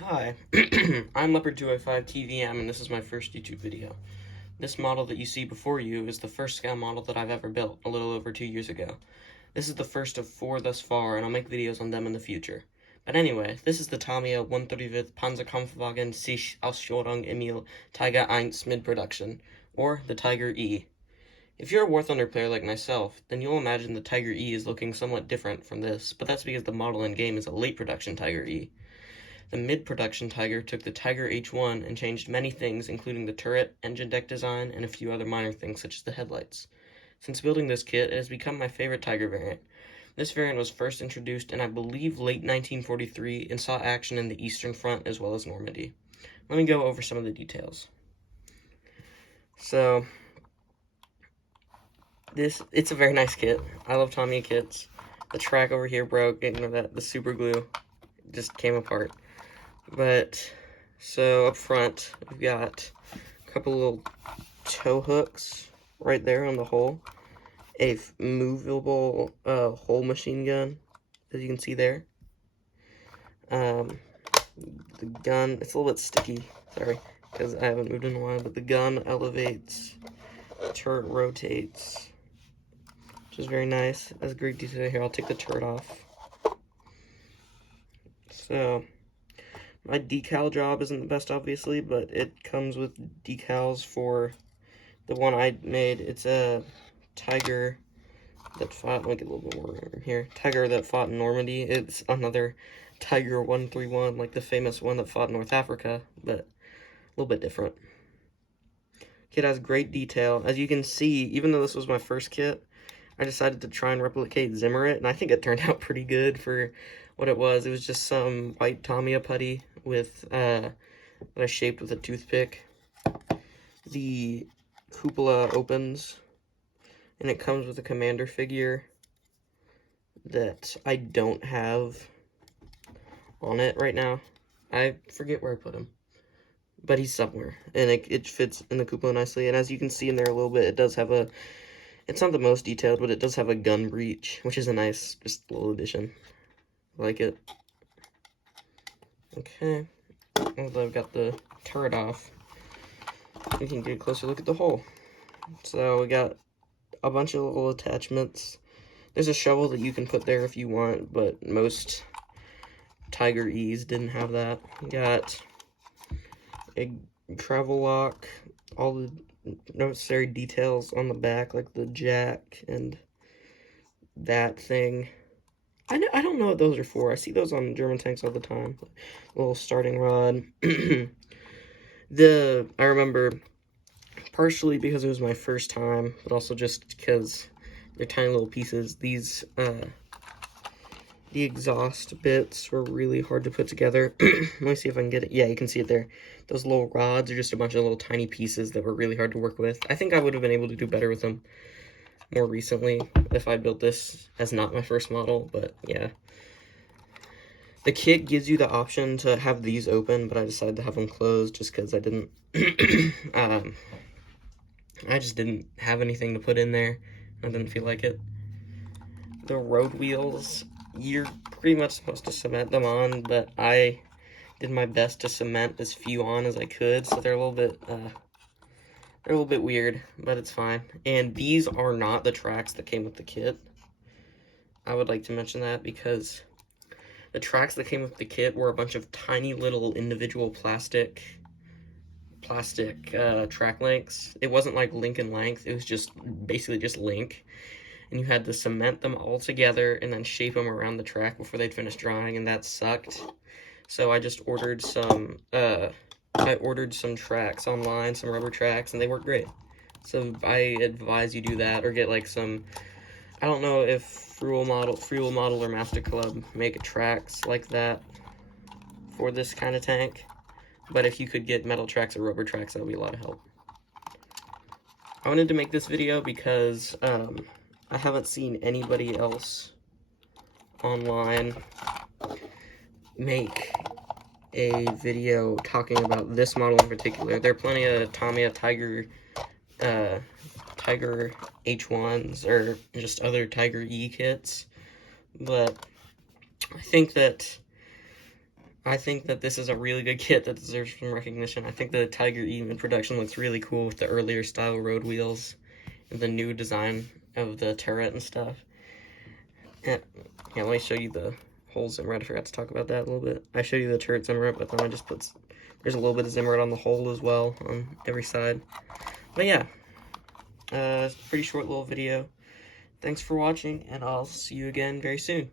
Hi, I'm Leopard205 TVM, and this is my first YouTube video. This model that you see before you is the first scale model that I've ever built, a little over 2 years ago. This is the first of 4 thus far, and I'll make videos on them in the future. But anyway, this is the Tamiya 135th Panzerkampfwagen sich Ausführung Emil Tiger 1 mid-production, or the Tiger E. If you're a War Thunder player like myself, then you'll imagine the Tiger E is looking somewhat different from this, but that's because the model in game is a late production Tiger E. The mid-production Tiger took the Tiger H1 and changed many things, including the turret, engine deck design, and a few other minor things such as the headlights. Since building this kit, it has become my favorite Tiger variant. This variant was first introduced in, I believe, late 1943 and saw action in the Eastern Front as well as Normandy. Let me go over some of the details. So, it's a very nice kit. I love Tamiya kits. The track over here broke, the super glue just came apart. But, so up front, we've got a couple little tow hooks right there on the hull, a movable hull machine gun, as you can see there. The gun, it's a little bit sticky, sorry, because I haven't moved in a while, but the gun elevates, the turret rotates, which is very nice. That's great detail here. I'll take the turret off. So, my decal job isn't the best, obviously, but it comes with decals for the one I made. It's a Tiger that fought, let me get a little bit more room here. Tiger that fought in Normandy. It's another Tiger 131, like the famous one that fought in North Africa, but a little bit different. Kit has great detail. As you can see, even though this was my first kit, I decided to try and replicate Zimmerit, and I think it turned out pretty good for what it was. It was just some white Tamiya putty with that I shaped with a toothpick. The cupola opens, and it comes with a commander figure that I don't have on it right now. I forget where I put him, but he's somewhere, and it fits in the cupola nicely. And as you can see in there a little bit, it does have a, it's not the most detailed, but it does have a gun breech, which is a nice, just little addition. I like it. Okay, now that I've got the turret off, we can get a closer look at the hull. So we got a bunch of little attachments. There's a shovel that you can put there if you want, but most Tiger E's didn't have that. We got a travel lock, all the necessary details on the back, like the jack and that thing. I don't know what those are for. I see those on German tanks all the time. Little starting rod. I remember, partially because it was my first time, but also just because they're tiny little pieces. These, the exhaust bits were really hard to put together. Let me see if I can get it. Yeah, you can see it there. Those little rods are just a bunch of little tiny pieces that were really hard to work with. I think I would have been able to do better with them more recently if I built this as not my first model, but yeah. The kit gives you the option to have these open, but I decided to have them closed just because I didn't, I just didn't have anything to put in there. I didn't feel like it. The road wheels, you're pretty much supposed to cement them on, but I did my best to cement as few on as I could, so they're a little bit weird, but it's fine. And these are not the tracks that came with the kit. I would like to mention that because the tracks that came with the kit were a bunch of tiny little individual plastic track links. It wasn't like link and length, it was just basically just link. And you had to cement them all together and then shape them around the track before they'd finish drying, and that sucked. So I just ordered some, tracks online, some rubber tracks, and they work great. So I advise you do that, or get like some, I don't know if Fuel Model or Master Club make tracks like that for this kind of tank, but if you could get metal tracks or rubber tracks, that would be a lot of help. I wanted to make this video because I haven't seen anybody else online make a video talking about this model in particular. There are plenty of Tamiya Tiger H1s or just other Tiger E kits, but I think that I think that this is a really good kit that deserves some recognition. I think the Tiger E in production looks really cool with the earlier style road wheels and the new design of the turret and stuff. And, yeah, let me show you the whole Zimmerit. I forgot to talk about that a little bit. I showed you the turret Zimmerit, but then I just put, there's a little bit of Zimmerit on the hull as well, on every side. But yeah, it's a pretty short little video. Thanks for watching, and I'll see you again very soon.